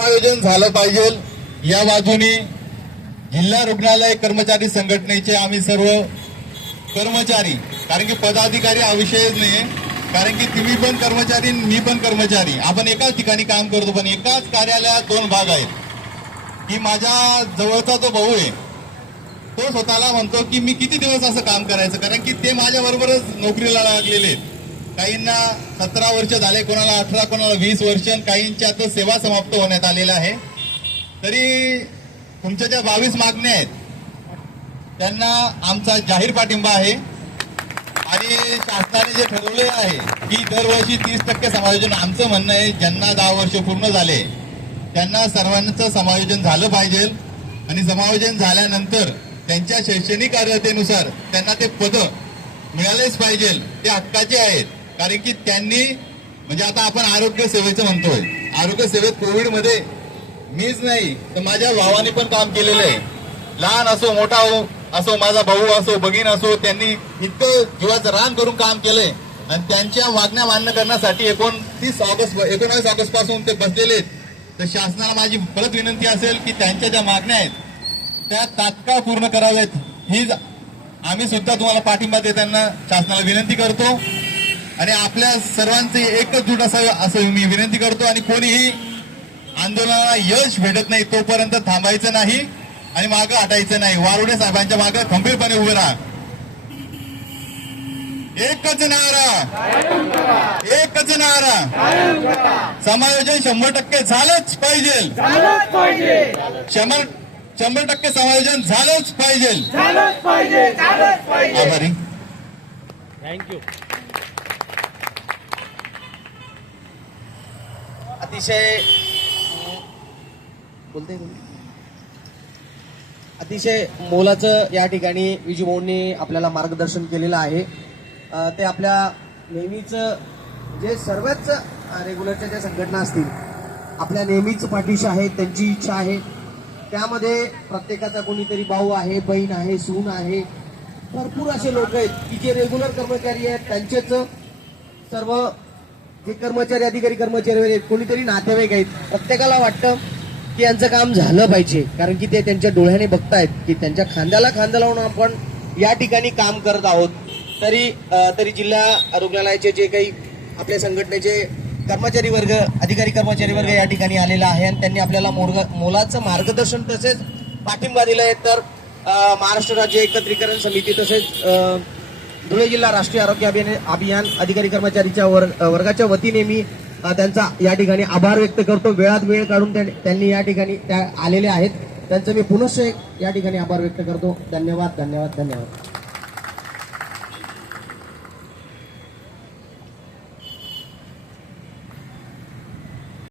आयोजन झालं पाहिजे. या बाजूने जिल्हा रुग्णालय कर्मचारी संघटनेचे आम्ही सर्व कर्मचारी कारण की पदाधिकारी हा विषयच नाहीये. कारण की तुम्ही पण कर्मचारी मी पण कर्मचारी. आपण एकाच ठिकाणी काम करतो पण एकाच कार्यालयात दोन भाग आहेत. की माझ्या जवळचा जो भाऊ आहे तो स्वतःला म्हणतो की मी किती दिवस असं काम करायचं? कारण की ते माझ्या बरोबरच नोकरीला लागलेले आहेत. काहींना सतरा वर्ष झाले कोणाला अठरा कोणाला वीस वर्ष काहींच्या आता सेवा समाप्त होण्यात आलेल्या आहे. तरी तुमच्या ज्या बावीस मागण्या आहेत त्यांना आमचा जाहीर पाठिंबा आहे. आणि शासनाने जे ठरवले आहे की दरवर्षी तीस टक्के समायोजन आमचं म्हणणं आहे ज्यांना दहा वर्ष पूर्ण झाले त्यांना सर्वांचं समायोजन झालं पाहिजे. आणि समायोजन झाल्यानंतर त्यांच्या शैक्षणिक अर्हतेनुसार त्यांना ते पद मिळालेच पाहिजे ते हक्काचे आहेत. कारण की त्यांनी म्हणजे आता आपण आरोग्य सेवेचं म्हणतोय. आरोग्य सेवेत कोविडमध्ये मीच नाही तर माझ्या भावाने पण काम केलेलं आहे. लहान असो मोठा हो असो माझा भाऊ असो भगिन असो त्यांनी इतकं जीवाचं रान करून काम केलंय. आणि त्यांच्या मागण्या मान्य करण्यासाठी एकोणतीस ऑगस्ट एकोणावीस ऑगस्टपासून ते बसलेले आहेत. तर शासनाला माझी परत विनंती असेल की त्यांच्या ज्या मागण्या आहेत त्या तात्काळ पूर्ण कराव्यात. ही आम्ही सुद्धा तुम्हाला पाठिंबा देताना शासनाला विनंती करतो. आणि आपल्या सर्वांचे एकच जूट असावं असं मी विनंती करतो. आणि कोणीही आंदोलनाला यश भेटत नाही तोपर्यंत थांबायचं नाही आणि मागं हटायचं नाही. वारुडे साहेबांच्या मागं खंबीरपणे उभे राहा. एकच नारा. एकच नारा. समायोजन शंभर टक्के झालंच पाहिजे. शंभर शंभर टक्के समायोजन झालंच पाहिजे. झालंच पाहिजे झालंच पाहिजे. आभारी. थँक्यू अतिशय बोलते अतिशय मोलाचं या ठिकाणी विजूभाऊंनी आपल्याला मार्गदर्शन केलेलं आहे. ते आपल्या नेहमीचं जे सर्वच रेग्युलरच्या ज्या संघटना असतील आपल्या नेहमीच पाठीशी आहेत त्यांची इच्छा आहे. त्यामध्ये प्रत्येकाचा कोणीतरी भाऊ आहे बहीण आहे सून आहे. भरपूर असे लोक आहेत की जे रेग्युलर कर्मचारी आहेत त्यांचेच सर्व जे कर्मचारी अधिकारी कर्मचारी वगैरे आहेत, कोणीतरी नातेवाईक आहेत प्रत्येकाला वाटतं की यांचं काम झालं पाहिजे. कारण की ते त्यांच्या डोळ्याने बघतायत की त्यांच्या खांद्याला खांदा लावून आपण या ठिकाणी काम करत आहोत. तरी तरी जिल्हा रुग्णालयाचे जे काही आपल्या संघटनेचे कर्मचारी वर्ग अधिकारी कर्मचारी वर्ग या ठिकाणी आलेला आहे आणि त्यांनी आपल्याला मोर्ग- मोलाचं मार्गदर्शन तसेच पाठिंबा दिला आहे तर महाराष्ट्र राज्य एकत्रीकरण समिती तसेच धुळे जिल्हा राष्ट्रीय आरोग्य अभियान अभियान अधिकारी कर्मचारीच्या वर्ग वर्गाच्या वतीने मी त्यांचा या ठिकाणी आभार व्यक्त करतो. वेळात वेळ काढून त्यांनी या ठिकाणी त्या आलेले आहेत. त्यांचं मी पुनश्च एक या ठिकाणी आभार व्यक्त करतो. धन्यवाद धन्यवाद धन्यवाद.